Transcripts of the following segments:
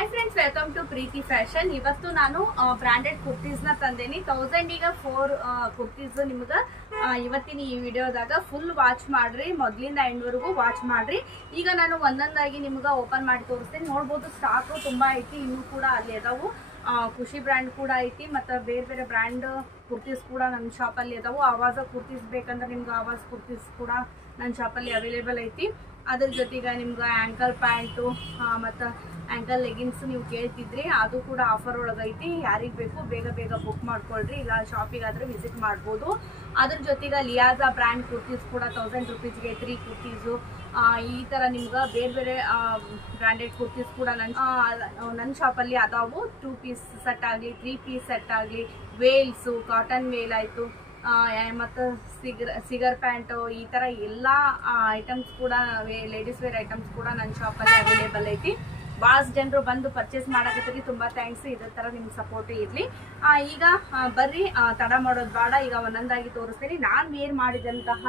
Hi friends welcome to Preeti fashion ಇವತ್ತು ನಾನು branded kurtis ನ ತಂದೇನಿ 1000 ಗೆ 4 ಕುರ್ತೀಸ್ ನಿಮಗೆ ಇವತ್ತಿನ ಈ ವಿಡಿಯೋದಾಗ ಫುಲ್ ವಾಚ್ ಮಾಡ್ರಿ ಮೊದಲಿಂದ ಎಂಡ್ ವರೆಗೂ ವಾಚ್ ಮಾಡ್ರಿ ಈಗ ನಾನು ಒಂದೊಂದಾಗಿ ನಿಮಗೆ ಓಪನ್ ಮಾಡಿ ತೋರಿಸ್ತೀನಿ ನೋಡಬಹುದು ಸ್ಟಾಕ್ ತುಂಬಾ ಐತಿ ಇನ್ನೂ ಕೂಡ ಅಲ್ಲಿ ಅದಾವು ಖುಷಿ ಬ್ರಾಂಡ್ ಕೂಡ ಐತಿ ಮತ್ತೆ ಬೇರೆ ಬೇರೆ ಬ್ರಾಂಡ್ ಕುರ್ತೀಸ್ ಕೂಡ ನನ್ನ ಶಾಪ್ ಅಲ್ಲಿ ಅದಾವು ಆವಾಜ ಕುರ್ತೀಸ್ ಬೇಕಂದ್ರೆ ನಿಮಗೆ ಆವಾಜ ಕುರ್ತೀಸ್ ಕೂಡ ನನ್ನ ಶಾಪ್ ಅಲ್ಲಿ ಅವೈಲೇಬಲ್ ಐತಿ ಅದರ ಜೊತೆಗೆ ನಿಮಗೆ ಆಂಕಲ್ ಪ್ಯಾಂಟು ಮತ್ತೆ ಆಂಕಲ್ ಲೆಗಿನ್ಸ್ ನೀವು ಕೇಳ್ತಿದ್ರಿ ಅದು ಕೂಡ ಆಫರ್ ಒಳಗೈತಿ ಯಾರಿಗೆ ಬೇಕು ಬೇಗ ಬೇಗ ಬುಕ್ ಮಾಡ್ಕೊಳ್ರಿ ಇಲ್ಲ ಶಾಪಿಗೆ ಆದ್ರೆ ವಿಸಿಟ್ ಮಾಡ್ಬೋದು ಅದ್ರ ಜೊತೆಗೆ ಲಿಯಾಜಾ ಬ್ರ್ಯಾಂಡ್ ಕುರ್ತೀಸ್ ಕೂಡ 1000 ರೂಪೀಸ್ಗೆ 3 ಕುರ್ತೀಸು ಈ ಥರ ನಿಮ್ಗೆ ಬೇರೆ ಬೇರೆ ಬ್ರ್ಯಾಂಡೆಡ್ ಕುರ್ತೀಸ್ ಕೂಡ ನನ್ನ ಶಾಪಲ್ಲಿ ಅದಾವು 2 ಪೀಸ್ ಸೆಟ್ ಆಗಲಿ 3 ಪೀಸ್ ಸೆಟ್ ಆಗಲಿ ವೇಲ್ಸು ಕಾಟನ್ ವೇಲ್ ಆಯಿತು ಮತ್ತು ಸಿಗರ್ ಪ್ಯಾಂಟು ಈ ಥರ ಎಲ್ಲ ಐಟಮ್ಸ್ ಕೂಡ ಲೇಡೀಸ್ ವೇರ್ ಐಟಮ್ಸ್ ಕೂಡ ನನ್ನ ಶಾಪಲ್ಲಿ ಅವೈಲೇಬಲ್ ಐತಿ ಭಾಳ ಜನರು ಬಂದು ಪರ್ಚೇಸ್ ಮಾಡಕತ್ತೀರಿ ತುಂಬ ಥ್ಯಾಂಕ್ಸ್ ಇದೇ ಥರ ನಿಮ್ಗೆ ಸಪೋರ್ಟ್ ಇರಲಿ ಈಗ ಬರ್ರಿ ತಡ ಮಾಡೋದು ಬೇಡ ಈಗ ಒಂದೊಂದಾಗಿ ತೋರಿಸ್ತೀನಿ ನಾನು ವೇರ್ ಮಾಡಿದಂತಹ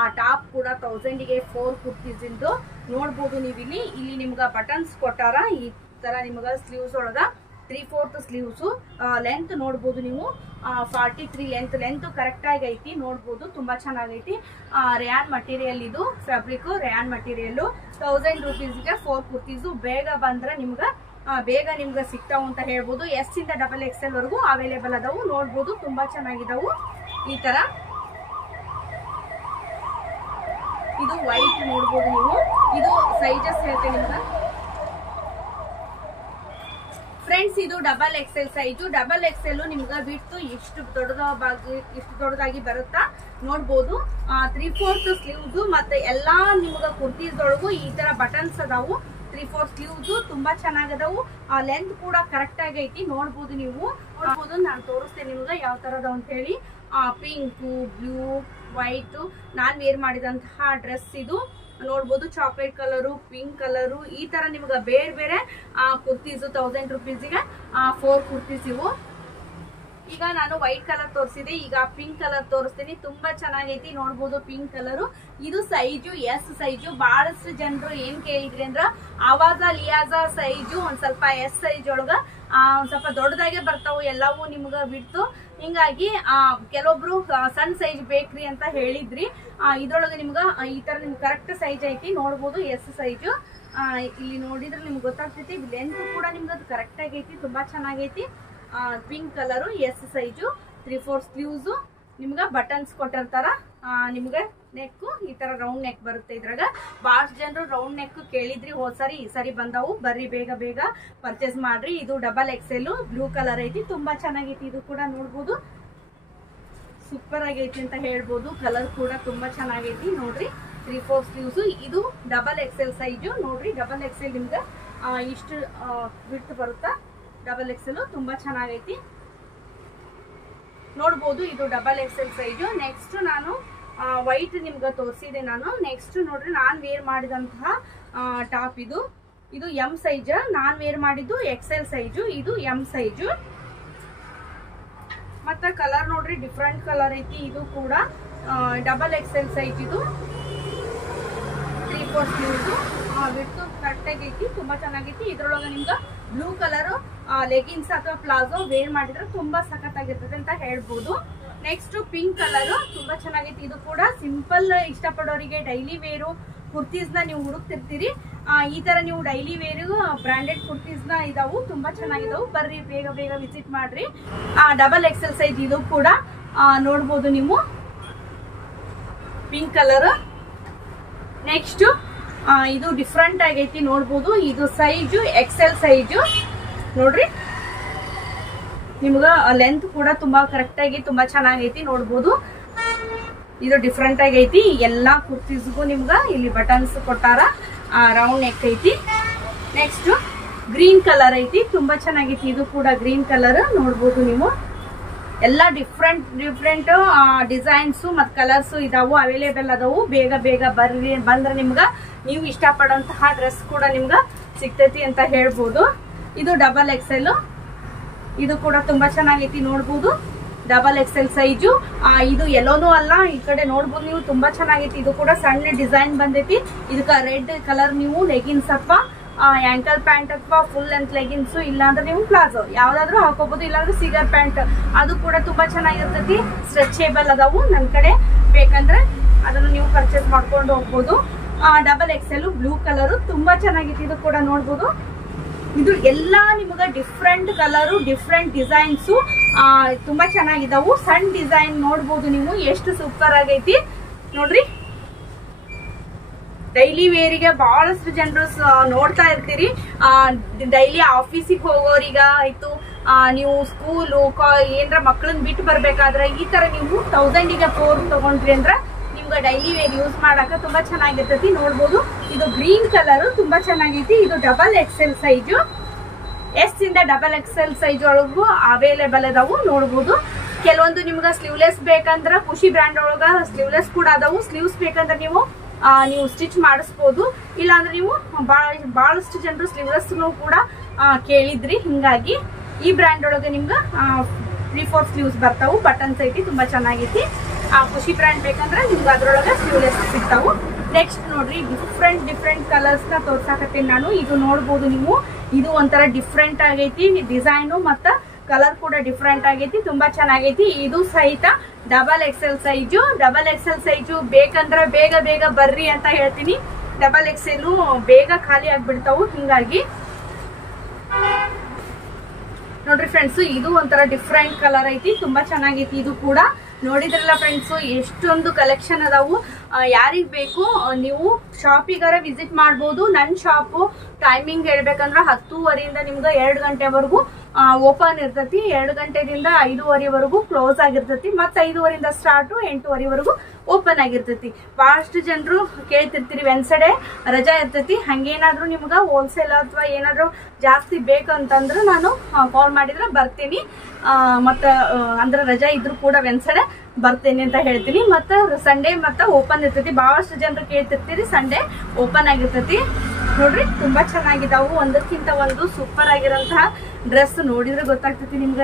ಆ ಟಾಪ್ ಕೂಡ 1000ಗೆ 4 ಕುರ್ತೀಸಿಂದು ನೋಡ್ಬೋದು ನೀವು ಇಲ್ಲಿ ನಿಮ್ಗೆ ಬಟನ್ಸ್ ಕೊಟ್ಟಾರ ಈ ಥರ ನಿಮ್ಗೆ ಸ್ಲೀವ್ಸ್ ಒಳಗೆ 3/4 ಸ್ಲೀವ್ಸು ಲೆಂತ್ ನೋಡ್ಬೋದು ನೀವು 43 ಲೆಂತ್ ಕರೆಕ್ಟಾಗಿ ಐತಿ ನೋಡ್ಬೋದು ತುಂಬ ಚೆನ್ನಾಗೈತಿ ರೇಯಾನ್ ಮಟೀರಿಯಲ್ ಇದು ಫ್ಯಾಬ್ರಿಕ್ ರೇಯಾನ್ ಮಟೀರಿಯಲ್ಲು 1000 ರೂಪೀಸ್ಗೆ 4 ಕುರ್ತೀಸು ಬೇಗ ಬಂದ್ರೆ ನಿಮ್ಗೆ ಸಿಗ್ತಾವು ಅಂತ ಹೇಳ್ಬೋದು ಎಸ್ ಇಂದ XXL ವರೆಗೂ ಅವೈಲೇಬಲ್ ಅದಾವು ನೋಡ್ಬೋದು ತುಂಬಾ ಚೆನ್ನಾಗಿದಾವು ಈ ತರ ಇದು ವೈಟ್ ನೋಡ್ಬೋದು ನೀವು ಇದು ಸೈಜಸ್ ಹೇಳ್ತೇನೆ ನಿಮ್ಗೆ ಫ್ರೆಂಡ್ಸ್ ಇದು XXL ಸೈಜು XXL ನಿಮ್ಗೆ ಬಿಟ್ಟು ಇಷ್ಟು ದೊಡ್ಡದಾಗಿ ಬರುತ್ತಾ ನೋಡ್ಬೋದು 3/4 ಸ್ಲೀವ್ಸ್ ಮತ್ತೆ ಎಲ್ಲಾ ನಿಮ್ಗೆ ಕುರ್ತೀಸ್ ಒಳಗು ಈ ತರ ಬಟನ್ಸ್ ಅದಾವು 3/4 ಸ್ಲೀವ್ಸ್ ತುಂಬಾ ಚೆನ್ನಾಗದಾವು ಲೆಂತ್ ಕೂಡ ಕರೆಕ್ಟ್ ಆಗಿ ಐತಿ ನೋಡ್ಬೋದು ನೀವು ನೋಡ್ಬೋದು ನಾನು ತೋರಿಸ್ತೇನೆ ನಿಮ್ಗೆ ಯಾವ ತರದ ಅಂತ ಹೇಳಿ ಪಿಂಕು ಬ್ಲೂ ವೈಟ್ ನಾನ್ ವೇರ್ ಮಾಡಿದಂತಹ ಡ್ರೆಸ್ ಇದು ನೋಡ್ಬೋದು ಚಾಕ್ಲೇಟ್ ಕಲರು ಪಿಂಕ್ ಕಲರು ಈ ತರ ನಿಮ್ಗೆ ಬೇರೆ ಬೇರೆ ಕುರ್ತೀಸು 1000 ರೂಪೀಸ್ಗೆ 4 ಕುರ್ತೀಸ್ ಇವು ಈಗ ನಾನು ವೈಟ್ ಕಲರ್ ತೋರಿಸಿದೆ ಈಗ ಪಿಂಕ್ ಕಲರ್ ತೋರಿಸ್ತೀನಿ ತುಂಬಾ ಚೆನ್ನಾಗೈತಿ ನೋಡ್ಬೋದು ಪಿಂಕ್ ಕಲರು ಇದು ಸೈಜು ಎಸ್ ಸೈಜು ಬಹಳಷ್ಟು ಜನರು ಏನ್ ಕೇಳಿದ್ರಿ ಅಂದ್ರ ಆವಾಜ ಲಿಯಾಜಾ ಸೈಜು ಒಂದ್ ಸ್ವಲ್ಪ ಎಸ್ ಸೈಜ್ ಒಳಗ ಒಂದ್ ಸ್ವಲ್ಪ ದೊಡ್ಡದಾಗೆ ಬರ್ತಾವು ಎಲ್ಲವೂ ನಿಮ್ಗ ಬಿಡ್ತು ಹಿಂಗಾಗಿ ಕೆಲವೊಬ್ರು ಸಣ್ಣ ಸೈಜ್ ಬೇಕ್ರಿ ಅಂತ ಹೇಳಿದ್ರಿ ಇದ್ರೊಳಗೆ ನಿಮ್ಗ ಈ ತರ ನಿಮ್ಗೆ ಕರೆಕ್ಟ್ ಸೈಜ್ ಐತಿ ನೋಡ್ಬೋದು ಎಸ್ ಸೈಜು ಇಲ್ಲಿ ನೋಡಿದ್ರೆ ನಿಮ್ಗೆ ಗೊತ್ತಾಗ್ತೈತಿ ಲೆಂತ್ ಕೂಡ ನಿಮ್ಗೆ ಅದು ಕರೆಕ್ಟ್ ಆಗೈತಿ ತುಂಬಾ ಚೆನ್ನಾಗೈತಿ pink colour S size 3/4 sleeves ನಿಮ್ಗೆ ಬಟನ್ಸ್ ಕೊಟ್ಟಿರ್ತಾರ ನಿಮ್ಗೆ ನೆಕ್ ಈ ತರ ರೌಂಡ್ ನೆಕ್ ಬರುತ್ತೆ ಇದ್ರಾಗ ಬಹಳಷ್ಟು ಜನರು ರೌಂಡ್ ನೆಕ್ ಕೇಳಿದ್ರಿ ಹೋದ್ಸರಿ ಈ ಸರಿ ಬಂದವು ಬರ್ರಿ ಬೇಗ ಬೇಗ ಪರ್ಚೇಸ್ ಮಾಡ್ರಿ ಇದು XXL ಬ್ಲೂ ಕಲರ್ ಐತಿ ತುಂಬಾ ಚೆನ್ನಾಗೈತಿ ಇದು ಕೂಡ ನೋಡ್ಬೋದು ಸೂಪರ್ ಆಗೈತಿ ಅಂತ ಹೇಳ್ಬೋದು ಕಲರ್ ಕೂಡ ತುಂಬಾ ಚೆನ್ನಾಗೈತಿ ನೋಡ್ರಿ 3/4 ಸ್ಲೀವ್ಸ್ ಇದು XXL ಸೈಜು ನೋಡ್ರಿ XXL ನಿಮ್ಗೆ ಇಷ್ಟು ಬಿಟ್ಟು ಬರುತ್ತಾ XXL ತುಂಬಾ ಚೆನ್ನಾಗೈತಿ ನೋಡ್ಬೋದು ಇದು XXL ಸೈಜು ನೆಕ್ಸ್ಟ್ ನಾನು ವೈಟ್ ನಿಮ್ಗೆ ತೋರಿಸಿದೆ ನಾನು ನೆಕ್ಸ್ಟ್ ನೋಡ್ರಿ ನಾನ್ ವೇರ್ ಮಾಡಿದಂತಹ ಟಾಪ್ ಇದು ಎಂ ಸೈಜ್ ನಾನ್ ವೇರ್ ಮಾಡಿದ್ದು XL ಸೈಜು ಇದು ಎಂ ಸೈಜು ಮತ್ತೆ ಕಲರ್ ನೋಡ್ರಿ ಡಿಫ್ರೆಂಟ್ ಕಲರ್ ಐತಿ ಇದು ಕೂಡ XXL ಸೈಜ್ ಇದು 3/4 ಸ್ಲೀವ್ಸ್ ಬಿಟ್ಟು ಕರೆಕ್ಟ್ ಆಗೈತಿ ತುಂಬಾ ಚೆನ್ನಾಗೈತಿ ಇದ್ರೊಳಗೆ ನಿಮ್ಗೆ ಬ್ಲೂ ಕಲರ್ ಲೆಗಿನ್ಸ್ ಅಥವಾ ಪ್ಲಾಜೋ ವೇರ್ ಮಾಡಿದ್ರೆ ತುಂಬಾ ಸಖತ್ತಾಗಿರ್ತದೆ ಅಂತ ಹೇಳ್ಬೋದು ನೆಕ್ಸ್ಟ್ ಪಿಂಕ್ ಕಲರ್ ತುಂಬಾ ಚೆನ್ನಾಗೈತಿ ಇದು ಕೂಡ ಸಿಂಪಲ್ ಇಷ್ಟಪಡೋರಿಗೆ ಡೈಲಿ ವೇರು ಕುರ್ತೀಸ್ ನ ನೀವು ಹುಡುಕ್ತಿರ್ತೀರಿ ಈ ತರ ನೀವು ಡೈಲಿ ವೇರು ಬ್ರಾಂಡೆಡ್ ಕುರ್ತೀಸ್ ನ ಇದಾವು ತುಂಬಾ ಚೆನ್ನಾಗಿದಾವು ಬರ್ರಿ ಬೇಗ ಬೇಗ ವಿಸಿಟ್ ಮಾಡ್ರಿ XXL ಸೈಜ್ ಇದು ಕೂಡ ನೋಡ್ಬೋದು ನೀವು ಪಿಂಕ್ ಕಲರ್ ನೆಕ್ಸ್ಟ್ ಇದು ಡಿಫ್ರೆಂಟ್ ಆಗೈತಿ ನೋಡ್ಬೋದು ಇದು ಸೈಜು XL ಸೈಜು ನೋಡ್ರಿ ನಿಮ್ಗ ಲೆಂತ್ ಕೂಡ ತುಂಬಾ ಕರೆಕ್ಟ್ ಆಗಿ ತುಂಬಾ ಚೆನ್ನಾಗೈತಿ ನೋಡ್ಬೋದು ಇದು ಡಿಫ್ರೆಂಟ್ ಆಗೈತಿ ಎಲ್ಲಾ ಕುರ್ತೀಸ್ಗೂ ನಿಮ್ಗ ಇಲ್ಲಿ ಬಟನ್ಸ್ ಕೊಟ್ಟಾರ ರೌಂಡ್ ನೆಕ್ ಐತಿ ನೆಕ್ಸ್ಟ್ ಗ್ರೀನ್ ಕಲರ್ ಐತಿ ತುಂಬಾ ಚೆನ್ನಾಗೈತಿ ಇದು ಕೂಡ ಗ್ರೀನ್ ಕಲರ್ ನೋಡ್ಬೋದು ನೀವು ಎಲ್ಲ ಡಿಫ್ರೆಂಟ್ ಡಿಸೈನ್ಸ್ ಮತ್ತು ಕಲರ್ಸ್ ಇದಾವು ಅವೈಲೇಬಲ್ ಅದಾವು ಬೇಗ ಬೇಗ ಬರ್ರಿ ಬಂದ್ರೆ ನಿಮ್ಗ ನೀವು ಇಷ್ಟಪಡುವಂತಹ ಡ್ರೆಸ್ ಕೂಡ ನಿಮ್ಗ ಸಿಗ್ತೈತಿ ಅಂತ ಹೇಳ್ಬೋದು ಇದು XXL ಇದು ಕೂಡ ತುಂಬಾ ಚೆನ್ನಾಗೈತಿ ನೋಡ್ಬೋದು XXL ಸೈಜು ಇದು ಎಲ್ಲೋನು ಅಲ್ಲ ಈ ಕಡೆ ನೋಡ್ಬೋದು ನೀವು ತುಂಬಾ ಚೆನ್ನಾಗೈತಿ ಇದು ಕೂಡ ಸಣ್ಣ ಡಿಸೈನ್ ಬಂದೈತಿ ಇದಕ್ಕ ರೆಡ್ ಕಲರ್ ನೀವು ಲೆಗಿನ್ಸ್ ಅಥವಾ ಆಂಕಲ್ ಪ್ಯಾಂಟ್ ಅಥವಾ ಫುಲ್ ಲೆಂತ್ ಲೆಗಿನ್ಸ್, ಇಲ್ಲಾಂದ್ರೆ ನೀವು ಪ್ಲಾಜೋ ಯಾವ್ದಾದ್ರು ಹಾಕೋಬಹುದು, ಇಲ್ಲಾಂದ್ರೆ ಸಿಗರ್ ಪ್ಯಾಂಟ್ ಅದು ಕೂಡ ತುಂಬಾ ಚೆನ್ನಾಗಿರ್ತೈತಿ. ಸ್ಟ್ರೆಚೇಬಲ್ ಅದಾವು, ನನ್ ಕಡೆ ಬೇಕಂದ್ರೆ ಅದನ್ನು ನೀವು ಪರ್ಚೇಸ್ ಮಾಡ್ಕೊಂಡು ಹೋಗ್ಬೋದು. ಡಬಲ್ ಎಕ್ಸೆಲ್ ಬ್ಲೂ ಕಲರ್ ತುಂಬಾ ಚೆನ್ನಾಗಿತ್ತು. ಇದು ಕೂಡ ನೋಡ್ಬೋದು. ಇದು ಎಲ್ಲ ನಿಮ್ಗೆ ಡಿಫ್ರೆಂಟ್ ಕಲರು, ಡಿಫ್ರೆಂಟ್ ಡಿಸೈನ್ಸು ತುಂಬಾ ಚೆನ್ನಾಗಿದ್ದಾವು. ಸಣ್ಣ ಡಿಸೈನ್ ನೋಡ್ಬೋದು ನೀವು, ಎಷ್ಟು ಸೂಪರ್ ಆಗೈತಿ ನೋಡ್ರಿ. ಡೈಲಿ ವೇರಿಗೆ ಬಹಳಷ್ಟು ಜನರು ನೋಡ್ತಾ ಇರ್ತೀರಿ. ಡೈಲಿ ಆಫೀಸಿಗೆ ಹೋಗೋರಿಗ ಆಯ್ತು, ನೀವು ಸ್ಕೂಲು ಏನ್ರ ಮಕ್ಕಳನ್ನ ಬಿಟ್ಟು ಬರ್ಬೇಕಾದ್ರೆ ಈ ತರ ನೀವು 1000ಗೆ 4 ತಗೊಂಡ್ರಿ ಅಂದ್ರ ನಿಮ್ಗೆ ಡೈಲಿ ವೇರ್ ಯೂಸ್ ಮಾಡಾಕ ತುಂಬಾ ಚೆನ್ನಾಗಿರ್ತೈತಿ. ನೋಡ್ಬೋದು, ಇದು ಗ್ರೀನ್ ಕಲರ್ ತುಂಬಾ ಚೆನ್ನಾಗೈತಿ. ಇದು ಡಬಲ್ ಎಕ್ಸೆಲ್ ಸೈಜು, ಎಸ್ ಇಂದ ಡಬಲ್ ಎಕ್ಸೆಲ್ ಸೈಜ್ ಒಳಗೂ ಅವೈಲೇಬಲ್ ಅದಾವು. ನೋಡ್ಬೋದು, ಕೆಲವೊಂದು ನಿಮ್ಗೆ ಸ್ಲೀವ್ಲೆಸ್ ಬೇಕಂದ್ರ ಖುಷಿ ಬ್ರ್ಯಾಂಡ್ ಒಳಗ ಸ್ಲೀವ್ಲೆಸ್ ಕೂಡ ಅದಾವು. ಸ್ಲೀವ್ಸ್ ಬೇಕಂದ್ರೆ ನೀವು ಸ್ಟಿಚ್ ಮಾಡಿಸ್ಬೋದು, ಇಲ್ಲಾಂದ್ರೆ ನೀವು ಬಹಳಷ್ಟು ಜನರು ಸ್ಲೀವ್ಲೆಸ್ ಕೂಡ ಕೇಳಿದ್ರಿ. ಹಿಂಗಾಗಿ ಈ ಬ್ರ್ಯಾಂಡ್ ಒಳಗೆ ನಿಮ್ಗೆ 3/4 ಸ್ಲೀವ್ಸ್ ಬರ್ತಾವು. ಬಟನ್ಸ್ ಐತಿ, ತುಂಬಾ ಚೆನ್ನಾಗೈತಿ. ಖುಷಿ ಬ್ರ್ಯಾಂಡ್ ಬೇಕಂದ್ರೆ ನಿಮ್ಗೆ ಅದ್ರೊಳಗೆ ಸ್ಲೀವ್ಲೆಸ್ ಸಿಗ್ತಾವು. ನೆಕ್ಸ್ಟ್ ನೋಡ್ರಿ, ಡಿಫ್ರೆಂಟ್ ಕಲರ್ಸ್ ನ ತೋರ್ಸಾಕತ್ತೀನಿ ನಾನು. ಇದು ನೋಡ್ಬೋದು ನೀವು, ಇದು ಒಂಥರ ಡಿಫ್ರೆಂಟ್ ಆಗೈತಿ. ಡಿಸೈನು ಮತ್ತ ಕಲರ್ ಕೂಡ ಡಿಫ್ರೆಂಟ್ ಆಗೈತಿ, ತುಂಬಾ ಚೆನ್ನಾಗೈತಿ. ಇದು ಸಹಿತ ಡಬಲ್ ಎಕ್ಸೆಲ್ ಸೈಜು ಬೇಕಂದ್ರೆ ಬೇಗ ಬರ್ರಿ ಅಂತ ಹೇಳ್ತೀನಿ. ಡಬಲ್ ಎಕ್ಸೆಲ್ ಬೇಗ ಖಾಲಿ ಆಗ್ಬಿಡ್ತಾವು. ಹಿಂಗಾಗಿ ನೋಡ್ರಿ ಫ್ರೆಂಡ್ಸ್, ಇದು ಒಂಥರ ಡಿಫ್ರೆಂಟ್ ಕಲರ್ ಐತಿ, ತುಂಬಾ ಚೆನ್ನಾಗೈತಿ. ಇದು ಕೂಡ ನೋಡಿದ್ರಲ್ಲ ಫ್ರೆಂಡ್ಸ್, ಎಷ್ಟೊಂದು ಕಲೆಕ್ಷನ್ ಅದಾವು. ಯಾರಿಗ್ ಬೇಕು ನೀವು ಶಾಪಿಗಾರ ವಿಸಿಟ್ ಮಾಡ್ಬೋದು. ನನ್ನ ಶಾಪು ಟೈಮಿಂಗ್ ಹೇಳ್ಬೇಕಂದ್ರ 10:30 ನಿಮ್ಗೆ 2 ಗಂಟೆವರೆಗೂ ಓಪನ್ ಇರ್ತೈತಿ. 2 ಗಂಟೆದಿಂದ 5:30ವರೆಗೂ ಕ್ಲೋಸ್ ಆಗಿರ್ತೈತಿ. ಮತ್ತೆ 5:30 ಸ್ಟಾರ್ಟ್, 8:30ವರೆಗೂ ಓಪನ್ ಆಗಿರ್ತೈತಿ. ಬಹಳಷ್ಟು ಜನರು ಕೇಳ್ತಿರ್ತೀರಿ ವೆನ್ಸ್ಡೇ ರಜಾ ಇರ್ತೈತಿ, ಹಂಗೇನಾದ್ರು ನಿಮ್ಗೆ ಹೋಲ್ಸೇಲ್ ಅಥವಾ ಏನಾದ್ರು ಜಾಸ್ತಿ ಬೇಕಂತಂದ್ರೆ ನಾನು ಕಾಲ್ ಮಾಡಿದ್ರೆ ಬರ್ತೀನಿ. ಮತ್ತ ಅಂದ್ರೆ ರಜಾ ಇದ್ರು ಕೂಡ ವೆನ್ಸ್ಡೇ ಬರ್ತೇನೆ ಅಂತ ಹೇಳ್ತೀನಿ. ಮತ್ತೆ ಸಂಡೇ ಮತ್ತೆ ಓಪನ್ ಇರ್ತೈತಿ. ಬಹಳಷ್ಟು ಜನರು ಕೇಳ್ತಿರ್ತೀರಿ, ಸಂಡೇ ಓಪನ್ ಆಗಿರ್ತೈತಿ. ನೋಡ್ರಿ, ತುಂಬಾ ಚೆನ್ನಾಗಿದಾವು. ಒಂದಕ್ಕಿಂತ ಒಂದು ಸೂಪರ್ ಆಗಿರೋಂತಹ ಡ್ರೆಸ್ ನೋಡಿದ್ರೆ ಗೊತ್ತಾಗ್ತೈತಿ ನಿಮ್ಗೆ.